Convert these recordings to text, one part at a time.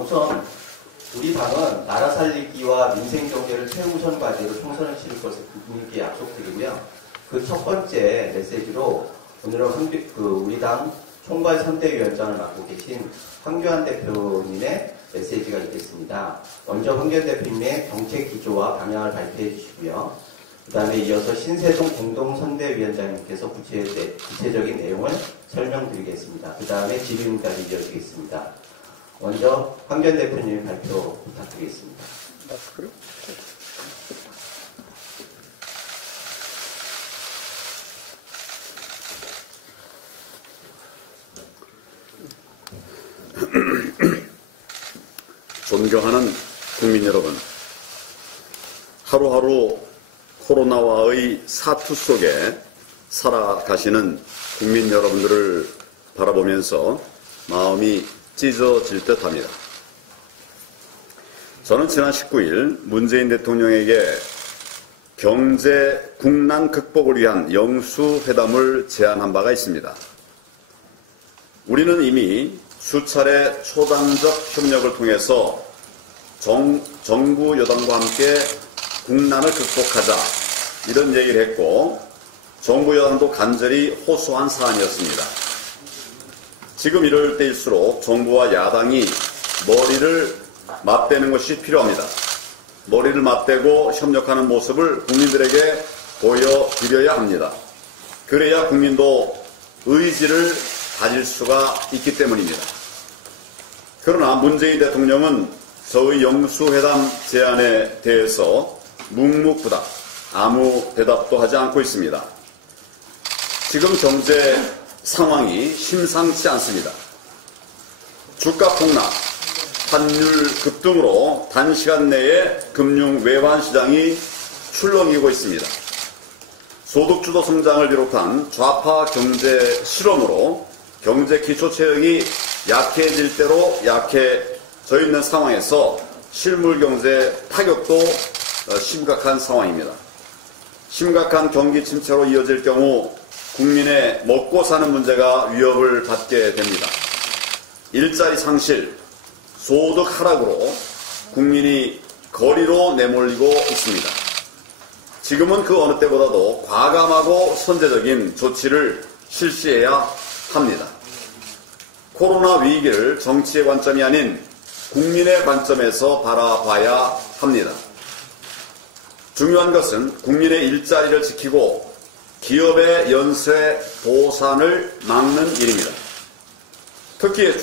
우선 우리 당은 나라 살리기와 민생 경제를 최우선 과제로 총선을 치를 것을 국민께 약속드리고요. 그 첫 번째 메시지로 오늘은 우리 당 총괄 선대위원장을 맡고 계신 황교안 대표님의 메시지가 있겠습니다. 먼저 황교안 대표님의 정책 기조와 방향을 발표해 주시고요. 그 다음에 이어서 신세동 공동선대위원장님께서 구체적인 내용을 설명드리겠습니다. 그 다음에 질의응답이 이어지겠습니다. 먼저 황교안 대표님 발표 부탁드리겠습니다. 그래? 존경하는 국민 여러분, 하루하루 코로나와의 사투 속에 살아가시는 국민 여러분들을 바라보면서 마음이 찢어질 듯합니다. 저는 지난 19일 문재인 대통령에게 경제 국난 극복을 위한 영수회담을 제안한 바가 있습니다. 우리는 이미 수차례 초당적 협력을 통해서 정부 여당과 함께 국난을 극복하자 이런 얘기를 했고 정부 여당도 간절히 호소한 사안이었습니다. 지금 이럴 때일수록 정부와 야당이 머리를 맞대는 것이 필요합니다. 머리를 맞대고 협력하는 모습을 국민들에게 보여드려야 합니다. 그래야 국민도 의지를 가질 수가 있기 때문입니다. 그러나 문재인 대통령은 저의 영수회담 제안에 대해서 묵묵부답, 아무 대답도 하지 않고 있습니다. 지금 경제 상황이 심상치 않습니다. 주가 폭락, 환율 급등으로 단시간 내에 금융 외환 시장이 출렁이고 있습니다. 소득주도 성장을 비롯한 좌파 경제 실험으로 경제 기초 체력이 약해질 대로 약해져 있는 상황에서 실물 경제 타격도 심각한 상황입니다. 심각한 경기 침체로 이어질 경우 국민의 먹고 사는 문제가 위협을 받게 됩니다. 일자리 상실, 소득 하락으로 국민이 거리로 내몰리고 있습니다. 지금은 그 어느 때보다도 과감하고 선제적인 조치를 실시해야 합니다. 코로나 위기를 정치의 관점이 아닌 국민의 관점에서 바라봐야 합니다. 중요한 것은 국민의 일자리를 지키고 기업의 연쇄 도산을 막는 일입니다. 특히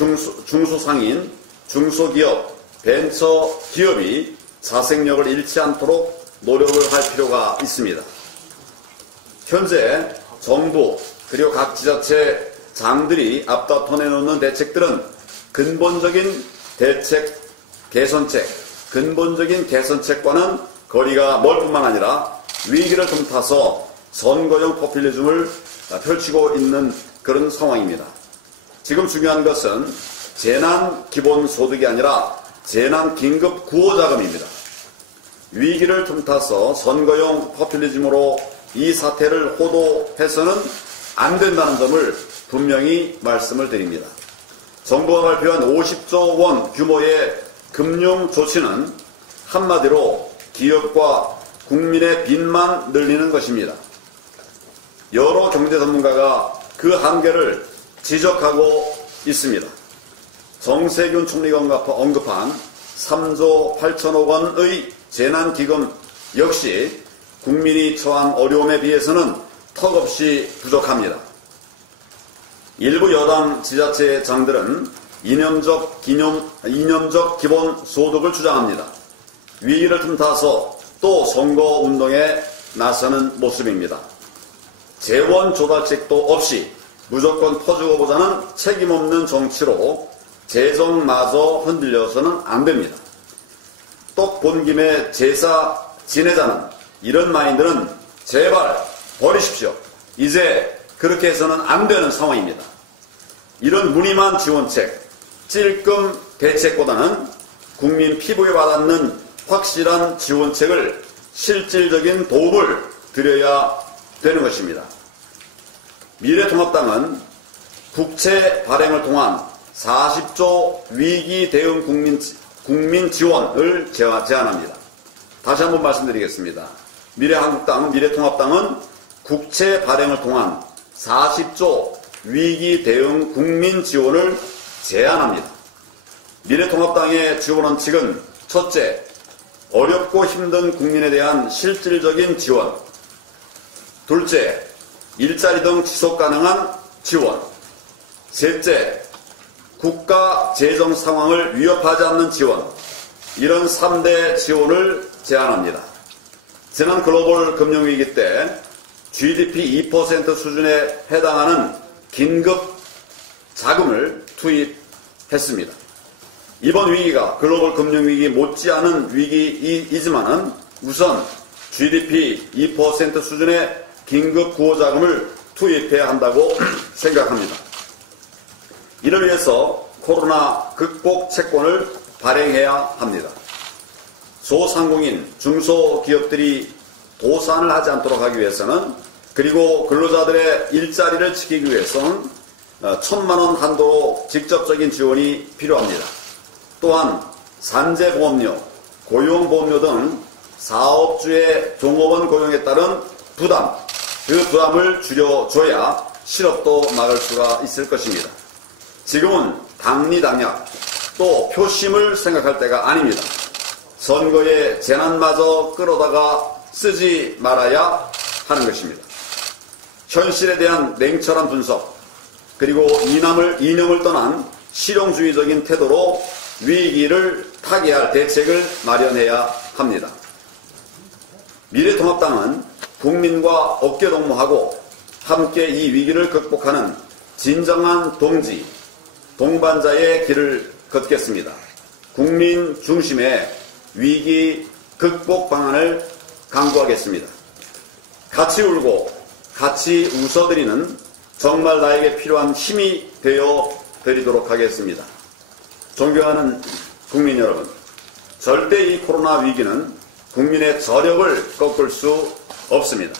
중소상인, 중소기업, 벤처기업이 자생력을 잃지 않도록 노력을 할 필요가 있습니다. 현재 정부 그리고 각 지자체 장들이 앞다퉈 내놓는 대책들은 근본적인 개선책과는 거리가 멀 뿐만 아니라 위기를 틈타서 선거용 포퓰리즘을 펼치고 있는 그런 상황입니다. 지금 중요한 것은 재난 기본소득이 아니라 재난 긴급 구호자금입니다. 위기를 틈타서 선거용 포퓰리즘으로 이 사태를 호도해서는 안 된다는 점을 분명히 말씀을 드립니다. 정부가 발표한 50조 원 규모의 금융 조치는 한마디로 기업과 국민의 빚만 늘리는 것입니다. 여러 경제 전문가가 그 한계를 지적하고 있습니다. 정세균 총리가 언급한 3조 8천억 원의 재난기금 역시 국민이 처한 어려움에 비해서는 턱없이 부족합니다. 일부 여당 지자체장들은 이념적 기본소득을 주장합니다. 위기를 틈타서 또 선거운동에 나서는 모습입니다. 재원 조달책도 없이 무조건 퍼주고 보자는 책임없는 정치로 재정마저 흔들려서는 안 됩니다. 떡 본 김에 제사 지내자는 이런 마인드는 제발 버리십시오. 이제 그렇게 해서는 안 되는 상황입니다. 이런 무늬만 지원책, 찔끔 대책보다는 국민 피부에 와닿는 확실한 지원책을 실질적인 도움을 드려야 되는 것입니다. 미래통합당은 국채 발행을 통한 40조 위기 대응 국민 지원을 제안합니다. 다시 한번 말씀드리겠습니다. 미래통합당은 국채 발행을 통한 40조 위기 대응 국민 지원을 제안합니다. 미래통합당의 주요 원칙은 첫째, 어렵고 힘든 국민에 대한 실질적인 지원. 둘째, 일자리 등 지속 가능한 지원. 셋째, 국가 재정 상황을 위협하지 않는 지원. 이런 3대 지원을 제안합니다. 지난 글로벌 금융위기 때 GDP 2% 수준에 해당하는 긴급 자금을 투입했습니다. 이번 위기가 글로벌 금융위기 못지않은 위기이지만은 우선 GDP 2% 수준의 긴급 구호자금을 투입해야 한다고 생각합니다. 이를 위해서 코로나 극복 채권을 발행해야 합니다. 소상공인, 중소기업들이 도산을 하지 않도록 하기 위해서는, 그리고 근로자들의 일자리를 지키기 위해서는 1,000만 원 한도로 직접적인 지원이 필요합니다. 또한 산재보험료, 고용보험료 등 사업주의 종업원 고용에 따른 부담, 그 부담을 줄여줘야 실업도 막을 수가 있을 것입니다. 지금은 당리당략, 또 표심을 생각할 때가 아닙니다. 선거에 재난마저 끌어다가 쓰지 말아야 하는 것입니다. 현실에 대한 냉철한 분석, 그리고 이념을 떠난 실용주의적인 태도로 위기를 타개할 대책을 마련해야 합니다. 미래통합당은 국민과 어깨동무하고 함께 이 위기를 극복하는 진정한 동반자의 길을 걷겠습니다. 국민 중심의 위기 극복 방안을 강구하겠습니다. 같이 울고 같이 웃어드리는 정말 나에게 필요한 힘이 되어 드리도록 하겠습니다. 존경하는 국민 여러분, 절대 이 코로나 위기는 국민의 저력을 꺾을 수 없습니다.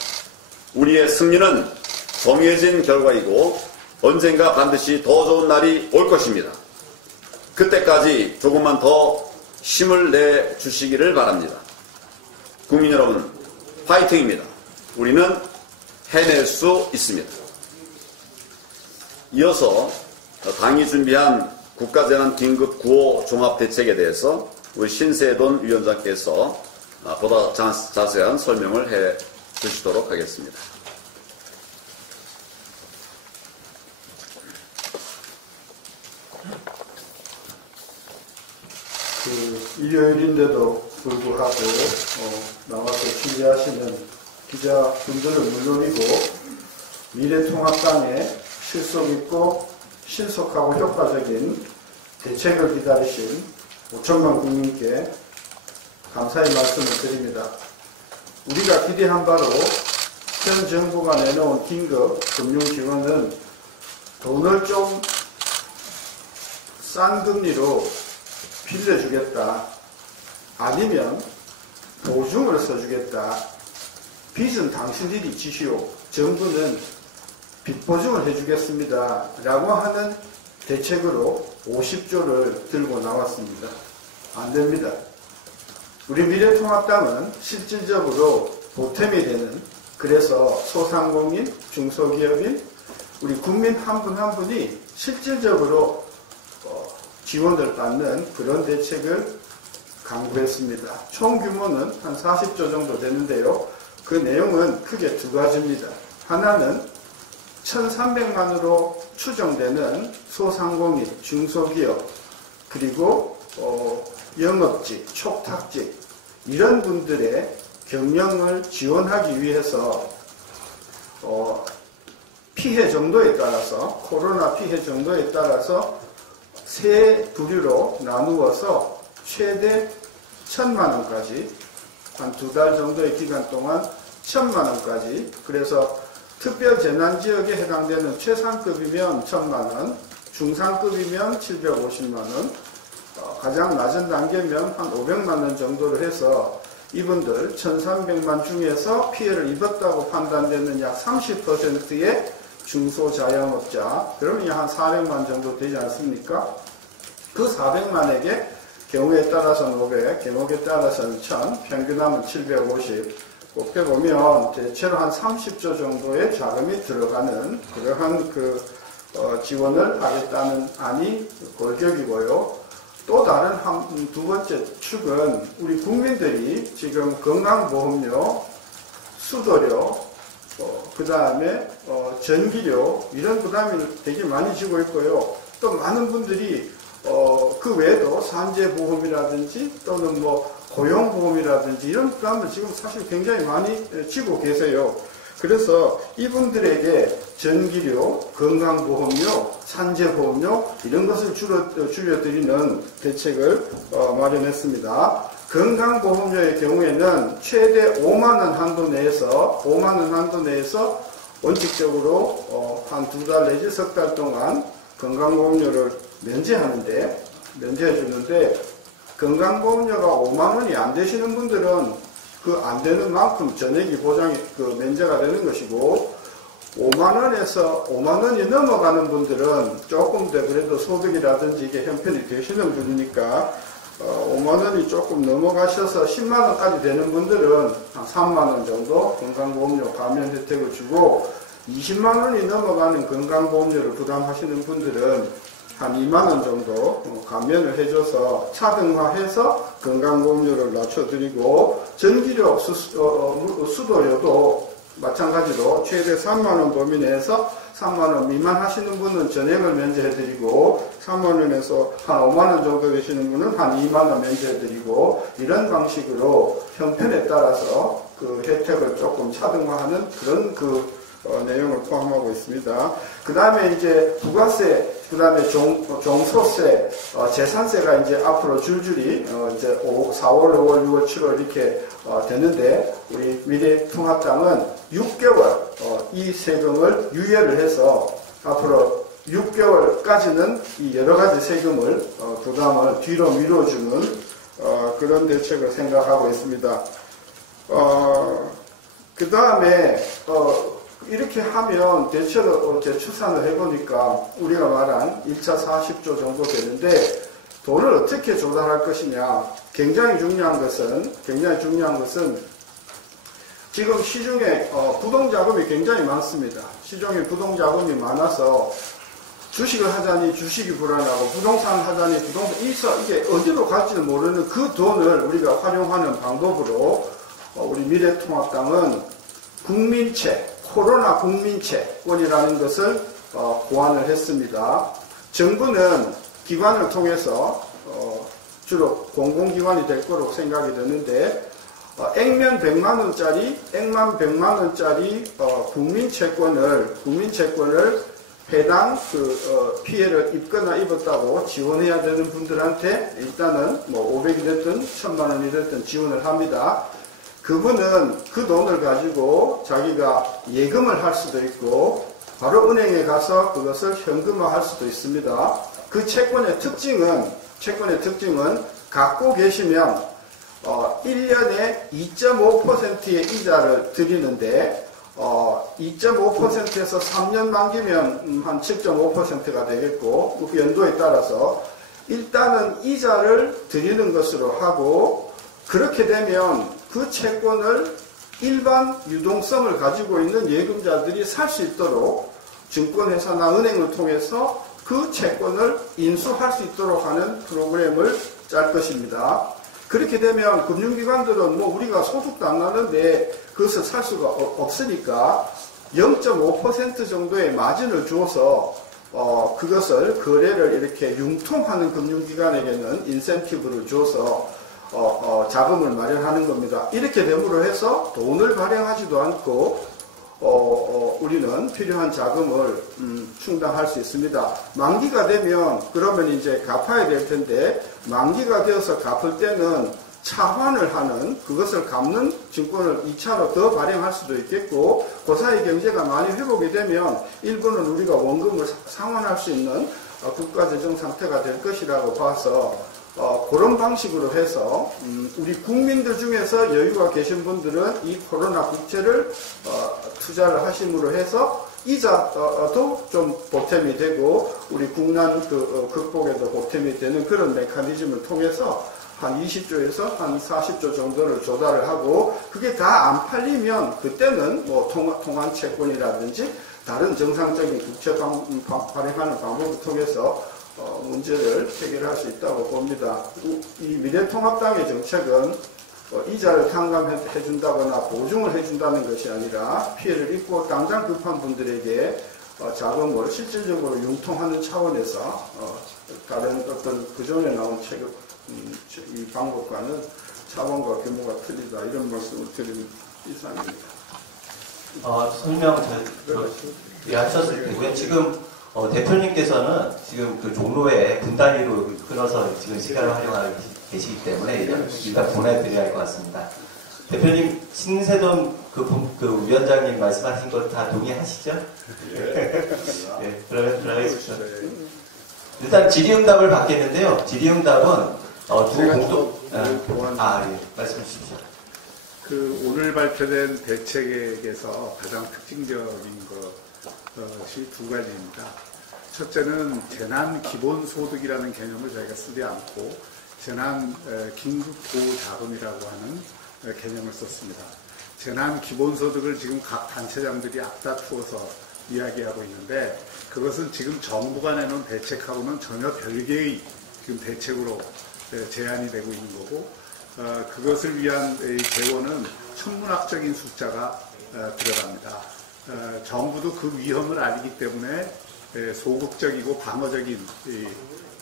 우리의 승리는 정해진 결과이고 언젠가 반드시 더 좋은 날이 올 것입니다. 그때까지 조금만 더 힘을 내주시기를 바랍니다. 국민 여러분, 파이팅입니다. 우리는 해낼 수 있습니다. 이어서 당이 준비한 국가재난 긴급구호 종합대책에 대해서 우리 신세돈 위원장께서 보다 자세한 설명을 해 주시도록 하겠습니다. 일요일인데도 불구하고 나와서 취재하시는 기자분들은 물론이고 미래통합당의 실속 있고 신속하고 효과적인 대책을 기다리신 5천만 국민께 감사의 말씀을 드립니다. 우리가 기대한 바로 현 정부가 내놓은 긴급 금융지원은 돈을 좀 싼 금리로 빌려주겠다, 아니면 보증을 써주겠다, 빚은 당신들이 지시오, 정부는 빚 보증을 해주겠습니다 라고 하는 대책으로 50조를 들고 나왔습니다. 안 됩니다. 우리 미래통합당은 실질적으로 보탬이 되는, 그래서 소상공인, 중소기업인, 우리 국민 한 분 한 분이 실질적으로 지원을 받는 그런 대책을 강구했습니다. 총 규모는 한 40조 정도 되는데요. 그 내용은 크게 두 가지입니다. 하나는 1,300만으로 추정되는 소상공인, 중소기업, 그리고 영업직, 촉탁직, 이런 분들의 경영을 지원하기 위해서 피해 정도에 따라서, 코로나 피해 정도에 따라서 세 부류로 나누어서 최대 1,000만 원까지, 한 2달 정도의 기간 동안 1,000만 원까지, 그래서 특별재난지역에 해당되는 최상급이면 1,000만 원, 중상급이면 750만 원, 가장 낮은 단계면 한 500만 원 정도를 해서 이분들 1,300만 중에서 피해를 입었다고 판단되는 약 30%의 중소자영업자, 그러면 한 400만 정도 되지 않습니까? 그 400만에게 경우에 따라서는 500, 경우에 따라서는 1000, 평균하면 750. 곱해 보면 대체로 한 30조 정도의 자금이 들어가는 그러한 지원을 하겠다는 안이 골격이고요. 또 다른 두 번째 축은 우리 국민들이 지금 건강보험료, 수도료, 그 다음에 전기료 이런 부담을 되게 많이 지고 있고요. 또 많은 분들이 그 외에도 산재보험이라든지 또는 고용보험이라든지 이런 부담을 지금 사실 굉장히 많이 지고 계세요. 그래서 이분들에게 전기료, 건강보험료, 산재보험료 이런 것을 줄여드리는 대책을 마련했습니다. 건강보험료의 경우에는 최대 5만원 한도 내에서 원칙적으로 한 2달 내지 석 달 동안 건강보험료를 면제해주는데 건강보험료가 5만원이 안 되시는 분들은 그 안 되는 만큼 전액이 보장이 면제가 되는 것이고 5만원이 넘어가는 분들은 조금 더 그래도 소득이라든지 이게 형편이 되시는 분이니까 5만원이 조금 넘어가셔서 10만원까지 되는 분들은 한 3만원 정도 건강보험료 감면 혜택을 주고 20만원이 넘어가는 건강보험료를 부담하시는 분들은 한 2만원 정도 감면을 해줘서 차등화해서 건강보험료를 낮춰드리고 전기료, 수도료도 마찬가지로 최대 3만원 범위 내에서 3만원 미만 하시는 분은 전액을 면제해드리고 3만원에서 한 5만원 정도 되시는 분은 한 2만원 면제해드리고 이런 방식으로 형편에 따라서 그 혜택을 조금 차등화하는 그런 내용을 포함하고 있습니다. 그 다음에 이제 부가세, 그 다음에 종소세, 재산세가 이제 앞으로 줄줄이 이제 4월, 5월, 6월, 7월 이렇게 되는데 우리 미래통합당은 6개월 이 세금을 유예를 해서 앞으로 6개월까지는 이 여러 가지 세금을 부담을 뒤로 미뤄주는 그런 대책을 생각하고 있습니다. 그 다음에 이렇게 하면 대체로 제 추산을 해보니까 우리가 말한 1차 40조 정도 되는데 돈을 어떻게 조달할 것이냐 굉장히 중요한 것은 지금 시중에 부동자금이 굉장히 많습니다. 시중에 부동자금이 많아서 주식을 하자니 주식이 불안하고 부동산 하자니 부동산 이게 어디로 갈지는 모르는 그 돈을 우리가 활용하는 방법으로 우리 미래통합당은 국민채 코로나 국민채권이라는 것을 고안을 했습니다. 정부는 기관을 통해서 주로 공공기관이 될 거로 생각이 드는데 액면 100만원짜리 국민채권을 해당 피해를 입거나 입었다고 지원해야 되는 분들한테 일단은 500이 됐든 1000만원이 됐든 지원을 합니다. 그분은 그 돈을 가지고 자기가 예금을 할 수도 있고 바로 은행에 가서 그것을 현금화할 수도 있습니다. 그 채권의 특징은 갖고 계시면 1년에 2.5%의 이자를 드리는데 2.5%에서 3년 만기면 한 7.5%가 되겠고 그 연도에 따라서 일단은 이자를 드리는 것으로 하고 그렇게 되면 그 채권을 일반 유동성을 가지고 있는 예금자들이 살 수 있도록 증권회사나 은행을 통해서 그 채권을 인수할 수 있도록 하는 프로그램을 짤 것입니다. 그렇게 되면 금융기관들은 우리가 소득도 안 나는데 그것을 살 수가 없으니까 0.5% 정도의 마진을 줘서 그것을 거래를 이렇게 융통하는 금융기관에게는 인센티브를 줘서 자금을 마련하는 겁니다. 이렇게 됨으로 해서 돈을 발행하지도 않고 우리는 필요한 자금을 충당할 수 있습니다. 만기가 되면 그러면 이제 갚아야 될 텐데 만기가 되어서 갚을 때는 차환을 하는 그것을 갚는 증권을 2차로 더 발행할 수도 있겠고 그 사이 경제가 많이 회복이 되면 일부는 우리가 원금을 상환할 수 있는 국가재정 상태가 될 것이라고 봐서 그런 방식으로 해서 우리 국민들 중에서 여유가 계신 분들은 이 코로나 국채를 투자를 하심으로 해서 이자도 좀 보탬이 되고 우리 국난 극복에도 보탬이 되는 그런 메커니즘을 통해서 한 20조에서 한 40조 정도를 조달을 하고 그게 다 안 팔리면 그때는 뭐 통한 채권이라든지 다른 정상적인 국채 발행하는 방법을 통해서 문제를 해결할 수 있다고 봅니다. 이 미래통합당의 정책은 이자를 탕감해 준다거나 보증을 해준다는 것이 아니라 피해를 입고 당장 급한 분들에게 자금을 실질적으로 융통하는 차원에서 다른 어떤 그전에 나온 이 방법과는 차원과 규모가 틀리다 이런 말씀을 드리는 이상입니다. 설명 하셨을 테고요. 지금 대표님께서는 지금 그 종로에 분단위로 끊어서 지금 시간을 활용하고 계시기 때문에 일단 보내드려야 할 것 같습니다. 대표님 신세돈 그 위원장님 말씀하신 것 다 동의하시죠? 네, 그러면 들어가겠습니다. 일단 질의응답을 받겠는데요. 질의응답은 두 공동 예, 말씀해 주십시오. 오늘 발표된 대책에서 가장 특징적인 것이 두 가지입니다. 첫째는 재난 기본소득이라는 개념을 저희가 쓰지 않고 재난 긴급보호자금이라고 하는 개념을 썼습니다. 재난 기본소득을 지금 각 단체장들이 앞다투어서 이야기하고 있는데 그것은 지금 정부가 내놓은 대책하고는 전혀 별개의 지금 대책으로 제안이 되고 있는 거고 그것을 위한 재원은 천문학적인 숫자가 들어갑니다. 정부도 그 위험을 알기 때문에 소극적이고 방어적인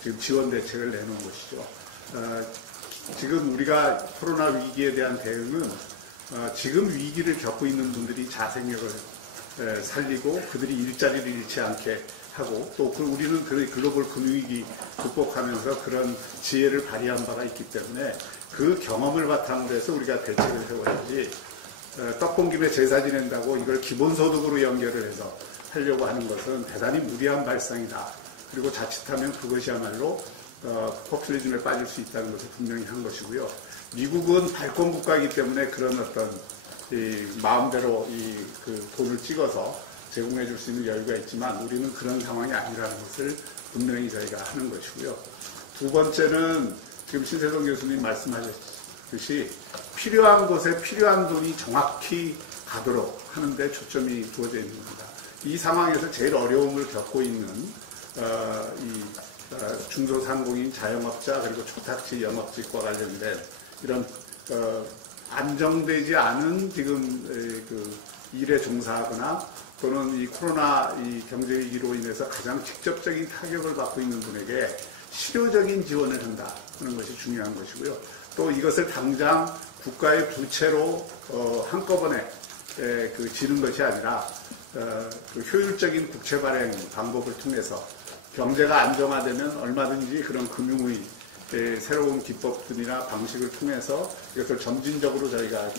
지금 지원 대책을 내놓은 것이죠. 지금 우리가 코로나 위기에 대한 대응은 지금 위기를 겪고 있는 분들이 자생력을 살리고 그들이 일자리를 잃지 않게 하고 또 우리는 글로벌 금융위기 극복하면서 그런 지혜를 발휘한 바가 있기 때문에 그 경험을 바탕으로 해서 우리가 대책을 세워야지 떡 본 김에 제사 지낸다고 이걸 기본소득으로 연결을 해서 하려고 하는 것은 대단히 무리한 발상이다. 그리고 자칫하면 그것이야말로 포퓰리즘에 빠질 수 있다는 것을 분명히 한 것이고요. 미국은 발권 국가이기 때문에 그런 어떤 마음대로 그 돈을 찍어서 제공해 줄 수 있는 여유가 있지만 우리는 그런 상황이 아니라는 것을 분명히 저희가 하는 것이고요. 두 번째는 지금 신세동 교수님 말씀하셨듯이 필요한 곳에 필요한 돈이 정확히 가도록 하는 데 초점이 두어져 있는 겁니다. 이 상황에서 제일 어려움을 겪고 있는 중소상공인 자영업자 그리고 초탁지 영업직과 관련된 이런 안정되지 않은 지금 그 일에 종사하거나 또는 이 코로나 경제위기로 인해서 가장 직접적인 타격을 받고 있는 분에게 실효적인 지원을 한다 하는 것이 중요한 것이고요. 또 이것을 당장 국가의 부채로 한꺼번에 지는 것이 아니라 그 효율적인 국채 발행 방법을 통해서 경제가 안정화되면 얼마든지 그런 금융의 새로운 기법들이나 방식을 통해서 이것을 점진적으로 저희가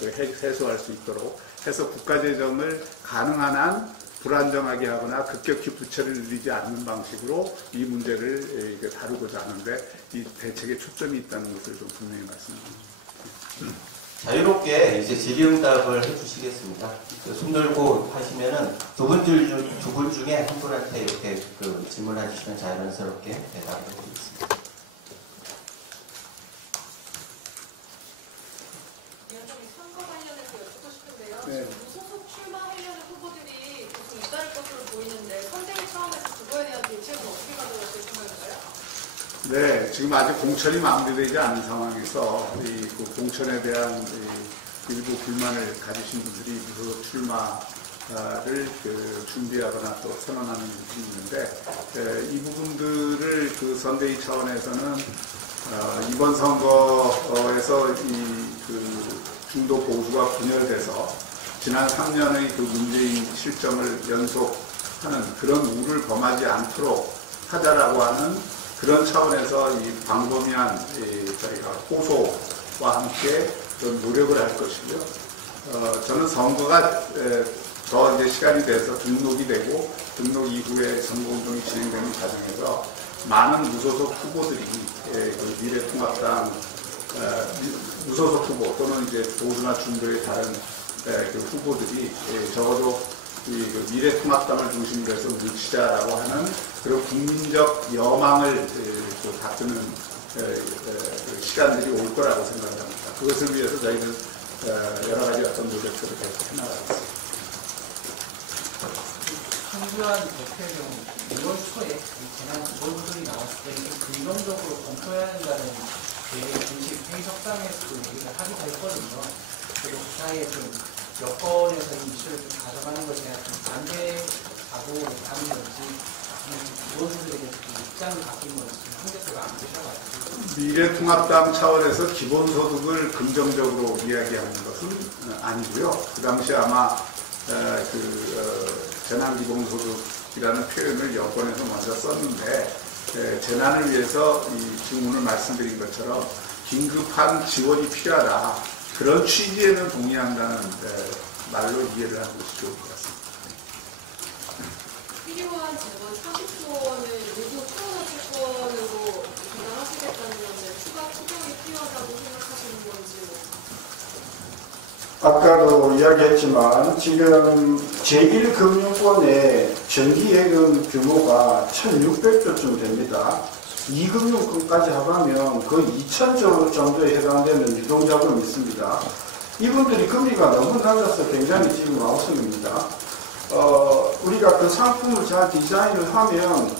해소할 수 있도록 해서 국가재정을 가능한 한 불안정하게 하거나 급격히 부채를 늘리지 않는 방식으로 이 문제를 다루고자 하는데 이 대책에 초점이 있다는 것을 좀 분명히 말씀드립니다. 자유롭게 이제 질의응답을 해주시겠습니다. 손 들고 하시면은 두 분 중에 한 분한테 이렇게 질문해 주시면 자연스럽게 대답을 해드리겠습니다. 선거 관련해서 여쭙고 싶은데요. 네. 무소속 출마하려는 후보들이 계속 잇따를 것으로 보이는데 선대위 차원에서 그거에 대한 대책은 어떻게 가져가실 생각인가요? 네, 지금 아직 공천이 마무리되지 않은 상황에서 그 공천에 대한 일부 불만을 가지신 분들이 무소속 출마를 준비하거나 또 선언하는 분이 있는데 이 부분들을 그 선대위 차원에서는 이번 선거에서 그 중도 보수가 분열돼서 지난 3년의 그 문재인 실정을 연속하는 그런 우를 범하지 않도록 하자라고 하는 그런 차원에서 이 광범위한 저희가 호소와 함께 그런 노력을 할 것이고요. 저는 선거가 더 이제 시간이 돼서 등록이 되고 등록 이후에 선거운동이 진행되는 과정에서 많은 무소속 후보들이 그 미래통합당 무소속 후보 또는 이제 보수나 중도의 다른 그 후보들이 적어도 그 미래통합당을 중심으로 해서 뭉치자라고 하는 그런 국민적 여망을 다투는 시간들이 올 거라고 생각합니다. 그것을 위해서 저희는 여러 가지 어떤 노력들을 계속 해나가겠습니다. 황교안 대표의 경우 2월 초에 재난 기본소득이 나왔을 때 긍정적으로 검토해야 한다는 공식 회의 협상에서도 얘기를 하기도 했거든요. 그리고 그 사이에 좀 여권에서 이 이슈를 좀 가져가는 것에 대한 좀 반대하고 하는 건지 기본소득에 대해서 입장을 바뀐 건지 한대표가 안 되셔가지고. 미래통합당 차원에서 기본소득을 긍정적으로 이야기하는 것은 아니고요. 그 당시에 아마 재난기본소득이라는 표현을 여권에서 먼저 썼는데 재난을 위해서 이 질문을 말씀드린 것처럼 긴급한 지원이 필요하다. 그런 취지에는 동의한다는 말로 이해를 하는 것이 좋을 것 같습니다. 필요한 재원 30조 원을 모두 코로나 채권으로 배당하시겠다는 건데 추가 투자이 필요하다고 생각하시는 건지. 아까도 이야기했지만 지금 제1금융권의 정기예금 규모가 1600조쯤 됩니다. 2금융권까지 합하면 거의 2000조 정도에 해당되는 유동자금이 있습니다. 이분들이 금리가 너무 낮아서 굉장히 지금 아우성입니다. 우리가 그 상품을 잘 디자인을 하면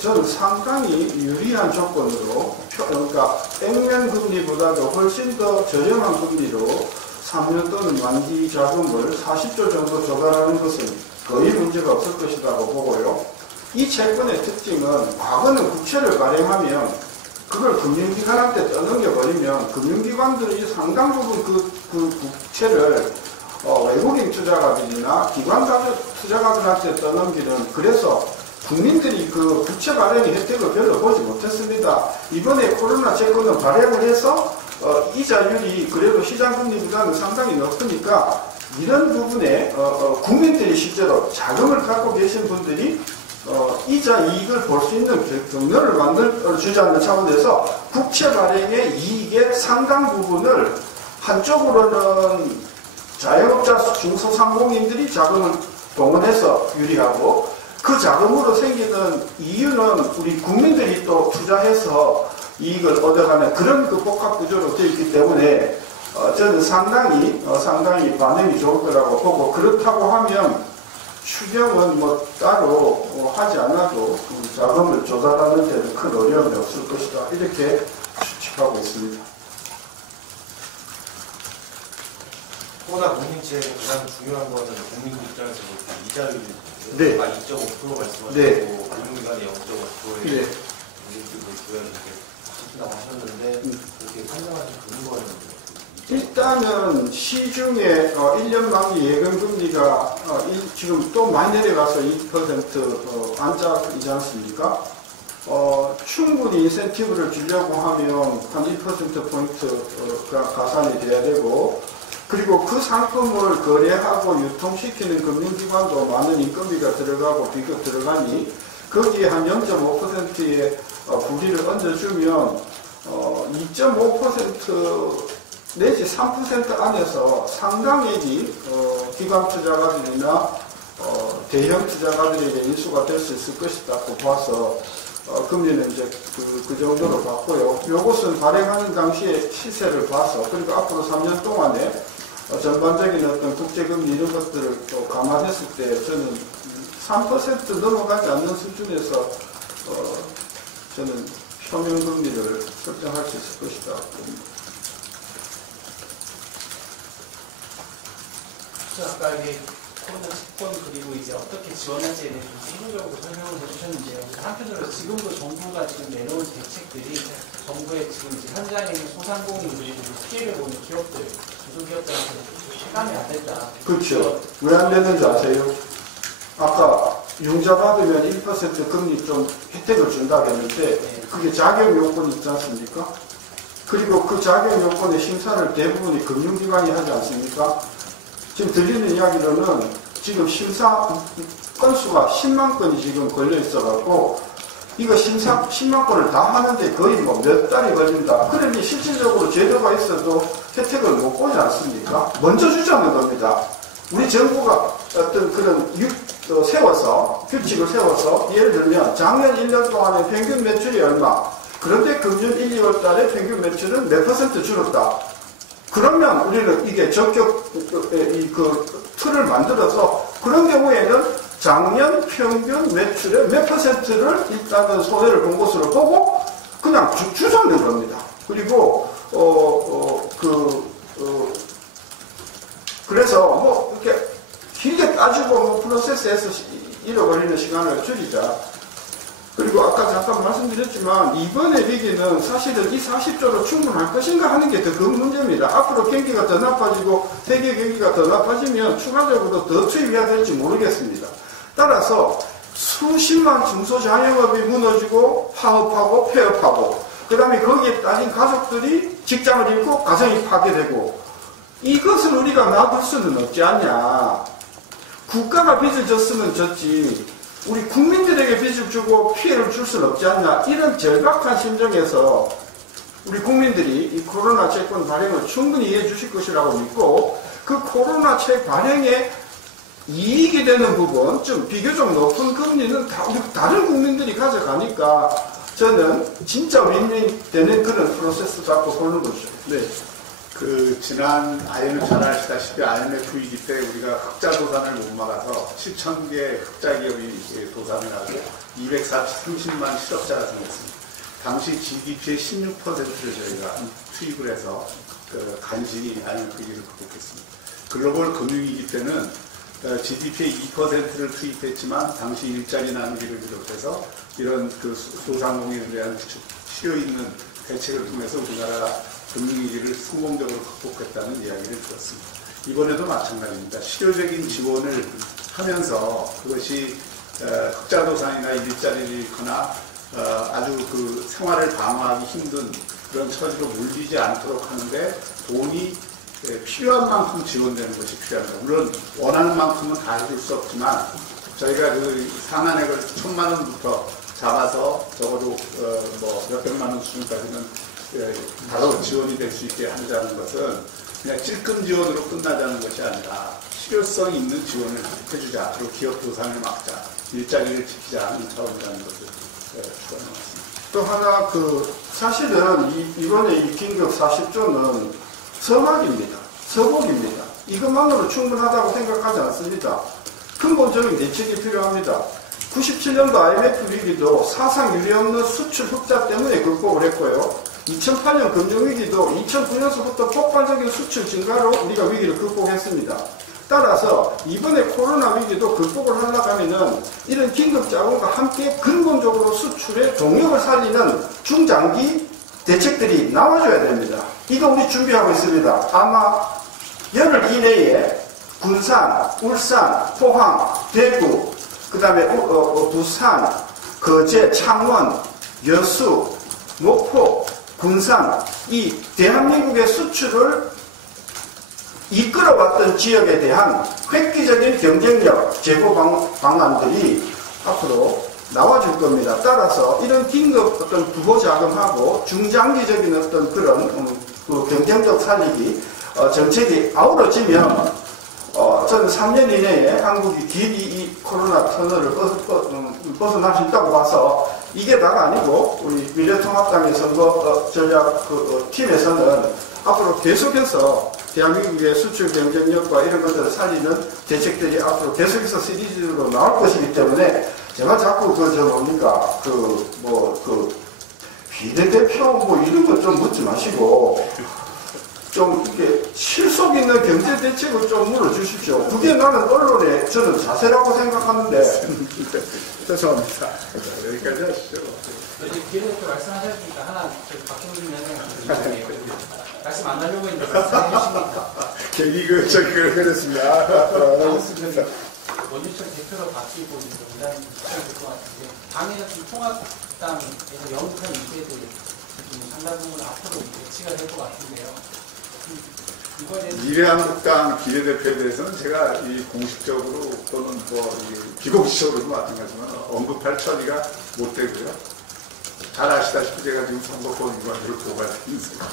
저는 상당히 유리한 조건으로 그러니까 액면 금리보다도 훨씬 더 저렴한 금리로 3년 또는 만기 자금을 40조 정도 조달하는 것은 거의 문제가 없을 것이라고 보고요. 이 채권의 특징은 과거는 국채를 발행하면 그걸 금융기관한테 떠넘겨버리면 금융기관들이 상당 부분 그 국채를 외국인 투자가들이나 기관 투자가들한테 떠넘기는 그래서 국민들이 그 부채 발행의 혜택을 별로 보지 못했습니다. 이번에 코로나 채권을 발행을 해서 이자율이 그래도 시장금리보다는 상당히 높으니까 이런 부분에 국민들이 실제로 자금을 갖고 계신 분들이 이자 이익을 볼 수 있는 경로를 만들어주자는 차원에서 국채 발행의 이익의 상당 부분을 한쪽으로는 자영업자 중소상공인들이 자금을 동원해서 유리하고 그 자금으로 생기는 이유는 우리 국민들이 또 투자해서 이익을 얻어가는 그런 그 복합 구조로 되어 있기 때문에 저는 상당히 반응이 좋을 거라고 보고 그렇다고 하면 추경은 뭐 따로 하지 않아도 그 자금을 조달하는 데는 큰 어려움이 없을 것이다 이렇게 추측하고 있습니다. 코로나 국민채의 가장 중요한 거는 국민들 입장에서 볼 때 이자율이 네. 2.5% 말씀하셨고 네. 금융기관이 0.5%의 네. 국민들을 조회를 이렇게 하신다고 하셨는데 그렇게 판단하신 근거는 일단은 시중에 1년 만기 예금금리가 지금 또 많이 내려가서 2% 안짝이지 않습니까? 충분히 인센티브를 주려고 하면 한 1%포인트가 가산이 돼야 되고 그리고 그 상품을 거래하고 유통시키는 금융기관도 많은 인건비가 들어가고 비가 들어가니 거기에 한 0.5%의 부리를 얹어주면 2.5% 내지 3% 안에서 상당액이 기관 투자가들이나 대형 투자가들에게 인수가 될 수 있을 것이라고 봐서 금리는 이제 그 정도로 봤고요. 이것은 발행하는 당시에 시세를 봐서 그리고 앞으로 3년 동안에 전반적인 어떤 국제금리 이런 것들을 또 감안했을 때 저는 3% 넘어가지 않는 수준에서 저는 평형금리를 설정할 수 있을 것이다 봅니다. 아까 이게 코로나 채권 그리고 이제 어떻게 지원할지에 대해서 세부적으로 설명을 해주셨는데요. 한편으로 지금도 정부가 지금 내놓은 대책들이 정부의 지금 이제 현장에 있는 소상공인 그리고 피해를 보는 기업들, 중소기업들한테 체감이 안 된다. 그렇죠. 왜 안 되는지 아세요? 아까 융자 받으면 1% 금리 좀 혜택을 준다고 했는데 그게 자격 요건이 있지 않습니까? 그리고 그 자격 요건의 심사를 대부분이 금융기관이 하지 않습니까? 지금 들리는 이야기로는 지금 심사 건수가 10만 건이 지금 걸려 있어갖고 이거 10만 건을 다 하는데 거의 뭐 몇 달이 걸린다. 그러니 실질적으로 제도가 있어도 혜택을 못 보지 않습니까? 먼저 주자는 겁니다. 우리 정부가 어떤 그런 세워서, 규칙을 세워서, 예를 들면 작년 1년 동안에 평균 매출이 얼마, 그런데 금년 1, 2월 달에 평균 매출은 몇 % 줄었다. 그러면 우리는 이게 적격, 틀을 만들어서 그런 경우에는 작년 평균 매출의 몇 %를 일단은 손해를 본 것으로 보고 그냥 주소는 겁니다. 그리고, 그래서 뭐 이렇게 길게 따지고 뭐 프로세스에서 잃어버리는 시간을 줄이자. 그리고 아까 잠깐 말씀드렸지만 이번의 위기는 사실은 이 40조로 충분할 것인가 하는 게 더 큰 문제입니다. 앞으로 경기가 더 나빠지고 세계 경기가 더 나빠지면 추가적으로 더 투입해야 될지 모르겠습니다. 따라서 수십만 중소자영업이 무너지고 파업하고 폐업하고 그 다음에 거기에 따진 가족들이 직장을 잃고 가정이 파괴되고 이것을 우리가 놔둘 수는 없지 않냐. 국가가 빚을 졌으면 졌지 우리 국민들에게 빚을 주고 피해를 줄 수는 없지 않냐. 이런 절박한 심정에서 우리 국민들이 이 코로나채권 발행을 충분히 이해해 주실 것이라고 믿고 그 코로나채 발행에 이익이 되는 부분, 좀 비교적 높은 금리는 다 우리 다른 국민들이 가져가니까 저는 진짜 윈윈 되는 그런 프로세스 잡고 보는 거죠. 네. 지난 IMF 잘 아시다시피 IMF 위기 때 우리가 흑자 도산을 못 막아서 7,000개 흑자 기업이 도산을 하고 230만 실업자가 생겼습니다. 당시 GDP의 16%를 저희가 투입을 해서 간신히 IMF 위기를 극복했습니다. 글로벌 금융위기 때는 GDP의 2%를 투입했지만 당시 일자리 나누기를 비롯해서 이런 소상공인에 대한 실효 있는 대책을 통해서 우리나라가 금융위기를 성공적으로 극복했다는 이야기를 들었습니다. 이번에도 마찬가지입니다. 실효적인 지원을 하면서 그것이 흑자도산이나 일자리를 잃거나 아주 생활을 방어하기 힘든 그런 처지로 물리지 않도록 하는데 돈이 필요한 만큼 지원되는 것이 필요합니다. 물론 원하는 만큼은 다 해줄 수 없지만 저희가 상한액을 1,000만 원부터 잡아서 적어도 뭐 몇백만 원 수준까지는 바로 지원이 될 수 있게 하자는 것은 그냥 찔끔 지원으로 끝나자는 것이 아니라 실효성 있는 지원을 해주자. 그리고 기업 도산을 막자. 일자리를 지키자 하는 차원이라는 것을 주장해왔습니다. 또 하나 사실은 이번에 이 긴급 40조는 서막입니다. 서복입니다. 이것만으로 충분하다고 생각하지 않습니다. 근본적인 대책이 필요합니다. 97년도 IMF 위기도 사상 유례 없는 수출 흑자 때문에 극복을 했고요. 2008년 금융위기도 2009년서부터 폭발적인 수출 증가로 우리가 위기를 극복했습니다. 따라서 이번에 코로나 위기도 극복을 하려고 하면은 이런 긴급자원과 함께 근본적으로 수출의 동력을 살리는 중장기 대책들이 나와줘야 됩니다. 이거 우리 준비하고 있습니다. 아마 열흘 이내에 군산, 울산, 포항, 대구, 그 다음에 부산, 거제, 창원, 여수, 목포, 군산, 이 대한민국의 수출을 이끌어왔던 지역에 대한 획기적인 경쟁력 제고 방안들이 앞으로 나와줄 겁니다. 따라서 이런 긴급 어떤 부호 자금하고 중장기적인 어떤 그런 경쟁력 살리기 정책이 아우러지면 저는 3년 이내에 한국이 길이 이 코로나 터널을 벗어날 수 있다고 봐서 이게 다가 아니고 우리 미래통합당의 선거 전략 팀에서는 앞으로 계속해서 대한민국의 수출 경쟁력과 이런 것들을 살리는 대책들이 앞으로 계속해서 시리즈로 나올 것이기 때문에 제가 자꾸 비례대표 뭐 이런 것 좀 묻지 마시고 좀 이렇게 실속 있는 경제 대책을 좀 물어주십시오. 그게 나는 언론의 저는 자세라고 생각하는데. 죄송합니다. 여기까지 하시죠. 이제 비례대표 말씀하셨으니까 하나 박형준 위원장님 말씀 안 하려고 했는데 말씀해 주시니까. 괜히 그랬습니다. 알겠습니다. 원유철 대표로 바뀌고 이제 의장이 될것 같은데 당에서 좀 통합당에서 영입한 이제도 상당 부분 앞으로 배치가 될 것 같은데요. 이거에 대해서 미래한국당 비례대표에 대해서는 제가 이 공식적으로 또는 이 비공식적으로도 마찬가지지만 언급할 처리가 못 되고요. 잘 아시다시피 제가 지금 선거법 위반으로 고발된 인생입니다.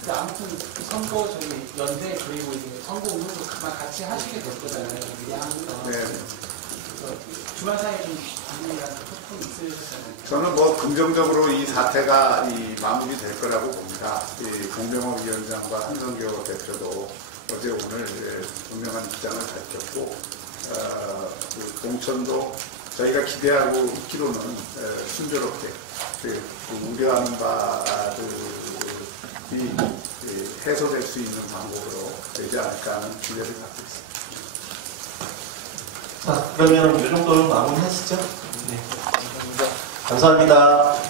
근데 아무튼 그 선거 저희 연대 그리고 이제 선거 운동도 그만 같이 하시게 될 거잖아요. 미래한국당. 네. 그래서 주말 사이에 좀 관계가 소통 있으셨잖아요. 저는 긍정적으로 이 사태가 마무리될 거라고 봅니다. 이 공병호 위원장과 한성교 대표도 어제 오늘 분명한 입장을 밝혔고, 공천도 저희가 기대하고 있기로는 순조롭게 우려하는 바들이 해소될 수 있는 방법으로 되지 않을까 하는 기대를 갖고 있습니다. 자, 그러면 이 정도로 마무리하시죠. 네. 감사합니다.